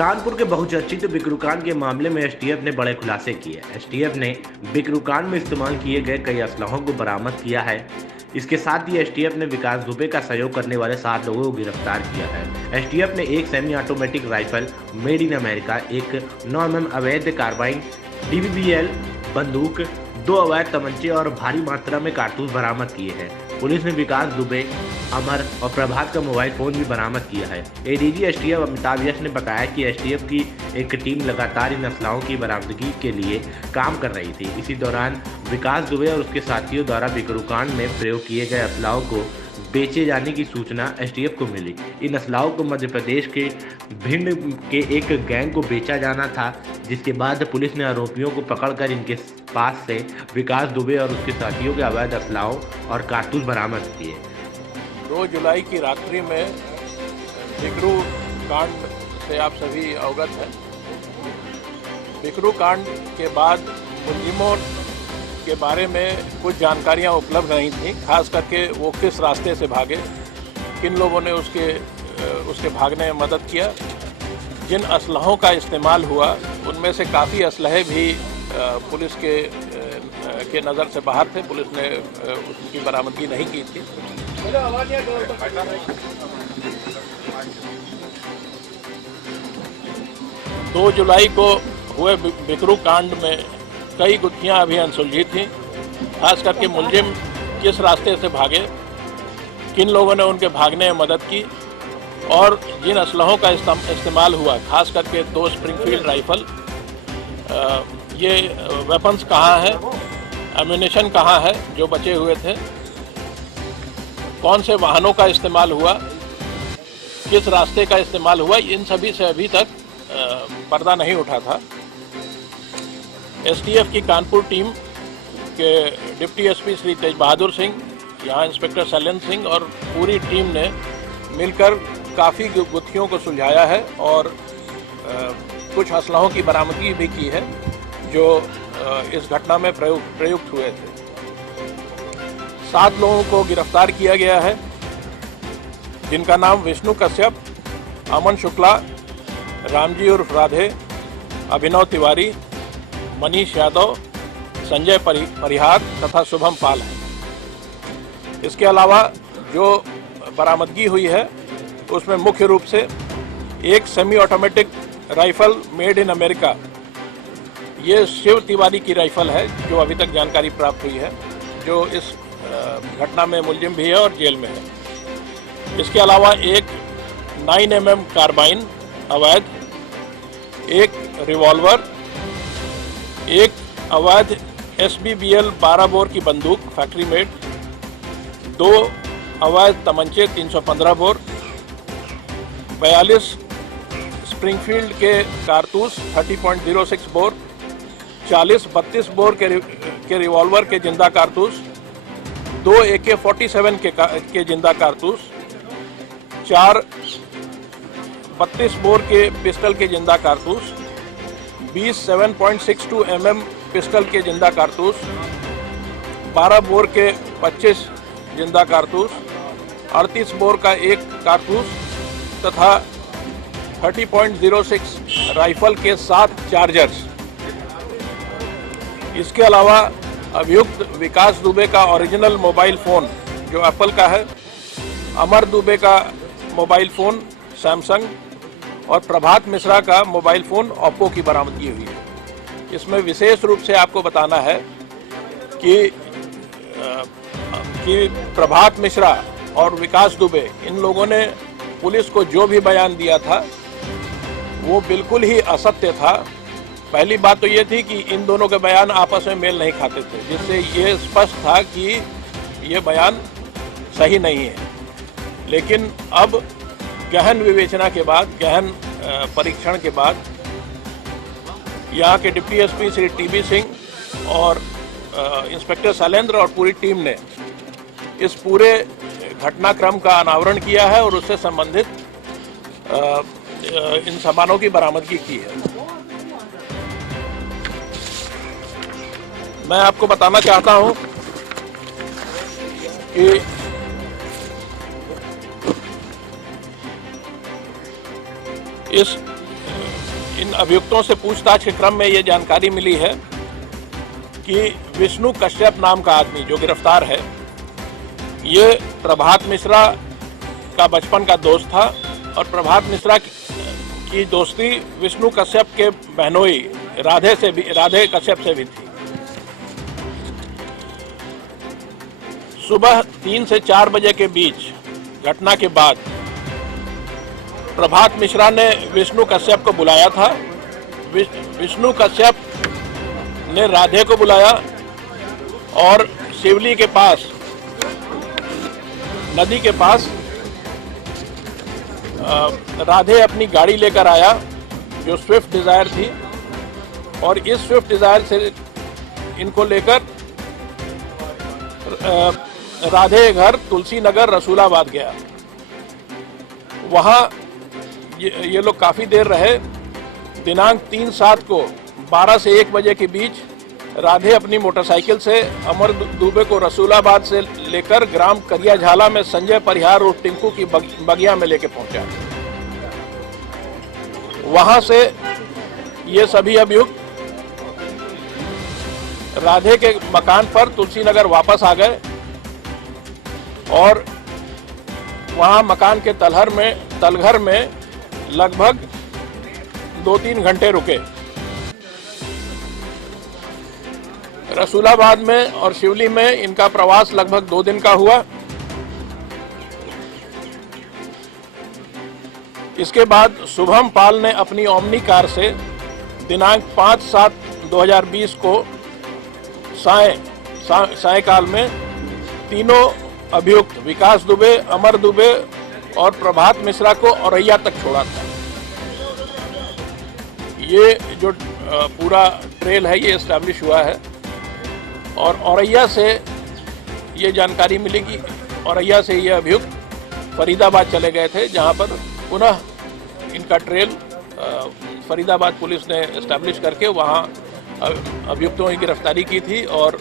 कानपुर के बहुचर्चित बिकरू-कांड के मामले में एसटीएफ ने बड़े खुलासे किए। एसटीएफ ने बिकरू-कांड में इस्तेमाल किए गए कई असलहों को बरामद किया है। इसके साथ ही एसटीएफ ने विकास दुबे का सहयोग करने वाले 7 लोगों को गिरफ्तार किया है। एसटीएफ ने एक semi automatic rifle made in America, एक 9 mm अवैध कार्बाइन डीबीबीएल बंदूक, 2 अवैध तमंचे और भारी मात्रा में कारतूस बरामद किए हैं। पुलिस ने विकास दुबे, अमर और प्रभात का मोबाइल फोन भी बरामद किया है। एडीजी एसटीएफ अमिताभ यश ने बताया कि एसटीएफ की एक टीम लगातार इन असलाहों की बरामदगी के लिए काम कर रही थी। इसी दौरान विकास दुबे और उसके साथियों द्वारा बिकरू-कांड में प्रयोग किए गए असलाहों को बेचे जाने की सूचना एसटीएफ को मिली। इन असलाहों को मध्य प्रदेश के भिंड के एक गैंग को बेचा जाना था, जिसके बाद पुलिस ने आरोपियों को पकड़कर इनके पास से विकास दुबे और उसके साथियों के अवैध असलाहों और कारतूस बरामद किए। 2 जुलाई की रात्रि में बिकरू कांड से आप सभी अवगत हैं। बिकरू कांड के बाद मुलजिमों के बारे में कुछ जानकारियां उपलब्ध नहीं थी, खास करके वो किस रास्ते से भागे, किन लोगों ने उसके भागने में मदद किया। जिन असलहों का इस्तेमाल हुआ उनमें से काफ़ी असलहे भी पुलिस के नज़र से बाहर थे। पुलिस ने उसकी बरामदगी नहीं की थी। 2 जुलाई को हुए बिकरू कांड में कई गुत्थियां अभी अनसुलझी थीं, खास करके मुलजिम किस रास्ते से भागे, किन लोगों ने उनके भागने में मदद की और जिन असलहों का इस्तेमाल हुआ, खास करके 2 स्प्रिंगफील्ड राइफल, ये वेपन्स कहाँ है, एम्यूनेशन कहाँ है जो बचे हुए थे, कौन से वाहनों का इस्तेमाल हुआ, किस रास्ते का इस्तेमाल हुआ, इन सभी से अभी तक पर्दा नहीं उठा था। एसटीएफ की कानपुर टीम के डिप्टी एसपी श्री तेज बहादुर सिंह, यहाँ इंस्पेक्टर शैलेंद्र सिंह और पूरी टीम ने मिलकर काफ़ी गुत्थियों को सुलझाया है और कुछ असलहों की बरामदगी भी की है जो इस घटना में प्रयुक्त हुए थे। 7 लोगों को गिरफ्तार किया गया है, जिनका नाम विष्णु कश्यप, अमन शुक्ला, रामजी उर्फ राधे, अभिनव तिवारी, मनीष यादव, संजय परिहार तथा शुभम पाल है। इसके अलावा जो बरामदगी हुई है उसमें मुख्य रूप से एक semi automatic rifle made in America, ये शिव तिवारी की राइफल है जो अभी तक जानकारी प्राप्त हुई है, जो इस घटना में मुलजिम भी है और जेल में है। इसके अलावा एक 9 mm कार्बाइन अवैध, एक रिवॉल्वर, एक अवैध SBBL 12 बोर की बंदूक फैक्ट्री मेड, 2 अवैध तमंचे 315 बोर, 42 स्प्रिंगफील्ड के कारतूस 30.06 बोर, 40 32 बोर के रिवॉल्वर के जिंदा कारतूस, 2 AK-47 के जिंदा कारतूस, 4 32 बोर के पिस्टल के जिंदा कारतूस, 20 7.62 mm पिस्टल के जिंदा कारतूस, 12 बोर के 25 जिंदा कारतूस, 38 बोर का एक कारतूस तथा 30.06 राइफल के 7 चार्जर्स। इसके अलावा अभियुक्त विकास दुबे का ओरिजिनल मोबाइल फ़ोन जो एप्पल का है, अमर दुबे का मोबाइल फ़ोन सैमसंग और प्रभात मिश्रा का मोबाइल फ़ोन ओप्पो की बरामदगी हुई है। इसमें विशेष रूप से आपको बताना है कि प्रभात मिश्रा और विकास दुबे, इन लोगों ने पुलिस को जो भी बयान दिया था वो बिल्कुल ही असत्य था। पहली बात तो ये थी कि इन दोनों के बयान आपस में मेल नहीं खाते थे, जिससे ये स्पष्ट था कि ये बयान सही नहीं है। लेकिन अब गहन विवेचना के बाद, गहन परीक्षण के बाद यहाँ के deputy SP Shri TB Singh और इंस्पेक्टर शैलेंद्र और पूरी टीम ने इस पूरे घटनाक्रम का अनावरण किया है और उससे संबंधित इन सामानों की बरामदगी की है। मैं आपको बताना चाहता हूं कि इस इन अभियुक्तों से पूछताछ के क्रम में ये जानकारी मिली है कि विष्णु कश्यप नाम का आदमी जो गिरफ्तार है, ये प्रभात मिश्रा का बचपन का दोस्त था और प्रभात मिश्रा की दोस्ती विष्णु कश्यप के बहनोई राधे कश्यप से भी थी। सुबह 3 से 4 बजे के बीच घटना के बाद प्रभात मिश्रा ने विष्णु कश्यप को बुलाया था। विष्णु कश्यप ने राधे को बुलाया और शिवली के पास, नदी के पास राधे अपनी गाड़ी लेकर आया जो स्विफ्ट डिजायर थी, और इस स्विफ्ट डिजायर से इनको लेकर राधे घर तुलसी नगर रसूलाबाद गया। वहाँ ये लोग काफ़ी देर रहे। दिनांक 3/7 को 12 से 1 बजे के बीच राधे अपनी मोटरसाइकिल से अमर दुबे को रसूलाबाद से लेकर ग्राम करियाझाला में संजय परिहार और टिंकू की बगिया में लेके पहुंचा। वहां से ये सभी अभियुक्त राधे के मकान पर तुलसी नगर वापस आ गए और वहां मकान के तलघर में लगभग 2-3 घंटे रुके। रसूलाबाद में और शिवली में इनका प्रवास लगभग 2 दिन का हुआ। इसके बाद शुभम पाल ने अपनी ओमनी कार से दिनांक 5/7/2020 को सायकाल में तीनों अभियुक्त विकास दुबे, अमर दुबे और प्रभात मिश्रा को औरैया तक छोड़ा था। ये जो पूरा ट्रेल है ये एस्टैब्लिश हुआ है और औरैया से ये जानकारी मिली कि औरैया से ये अभियुक्त फरीदाबाद चले गए थे, जहां पर पुनः इनका ट्रेल फरीदाबाद पुलिस ने एस्टैब्लिश करके वहां अभियुक्तों की गिरफ्तारी की थी और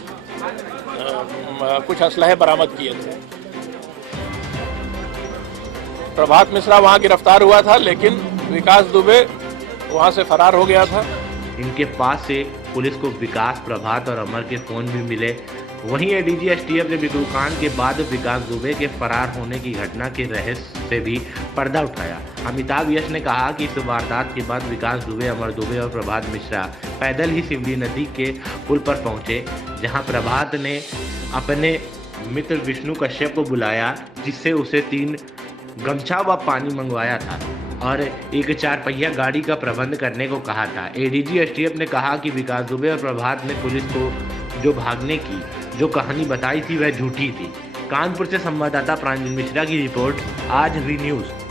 कुछ असलहे बरामद किए थे। प्रभात मिश्रा वहां गिरफ्तार हुआ था, लेकिन विकास दुबे वहां से फरार हो गया था। इनके पास से पुलिस को विकास, प्रभात और अमर के फोन भी मिले। वहीं एडीजी एसटीएफ ने बिक्रूकांड के बाद विकास दुबे के फरार होने की घटना के रहस्य से भी पर्दा उठाया। अमिताभ यश ने कहा कि इस वारदात के बाद विकास दुबे, अमर दुबे और प्रभात मिश्रा पैदल ही शिवली नदी के पुल पर पहुंचे, जहां प्रभात ने अपने मित्र विष्णु कश्यप को बुलाया, जिससे उसे 3 गमछा व पानी मंगवाया था और एक 4 पहिया गाड़ी का प्रबंध करने को कहा था। एडीजी एसटीएफ ने कहा कि विकास दुबे और प्रभात ने पुलिस को जो भागने की जो कहानी बताई थी वह झूठी थी। कानपुर से संवाददाता प्रांजल मिश्रा की रिपोर्ट, आज भी न्यूज़।